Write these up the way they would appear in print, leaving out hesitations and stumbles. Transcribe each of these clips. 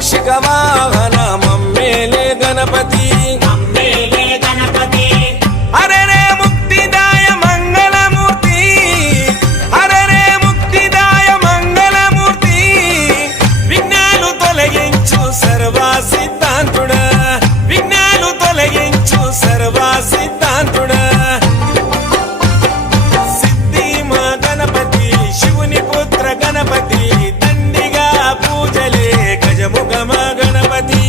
మూషిక వాహన మమ్మేలే గణపతి హరే రే ముక్తిదాయ మంగళమూర్తి హరే రే ముక్తిదాయ మంగళమూర్తి విఘ్నాలు తొలగించు సర్వా సిద్ధాంతుడా విఘ్నాలు తొలగించు సర్వా సిద్ధాంతుడా సిద్ధి మా గణపతి శివుని పుత్ర గణపతి దండిగా పూజలే గజముఖ మా గణపతి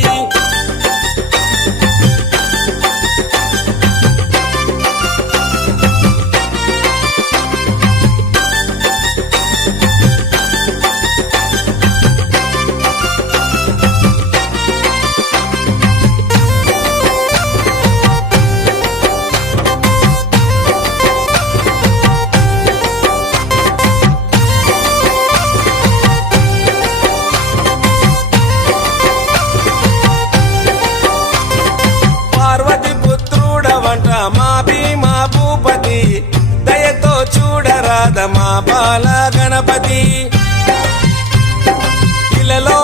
పార్వతి పుత్రుడవంట మా భీమా భూపతి దయతో చూడరాద మా బాల గణపతి ఇలలో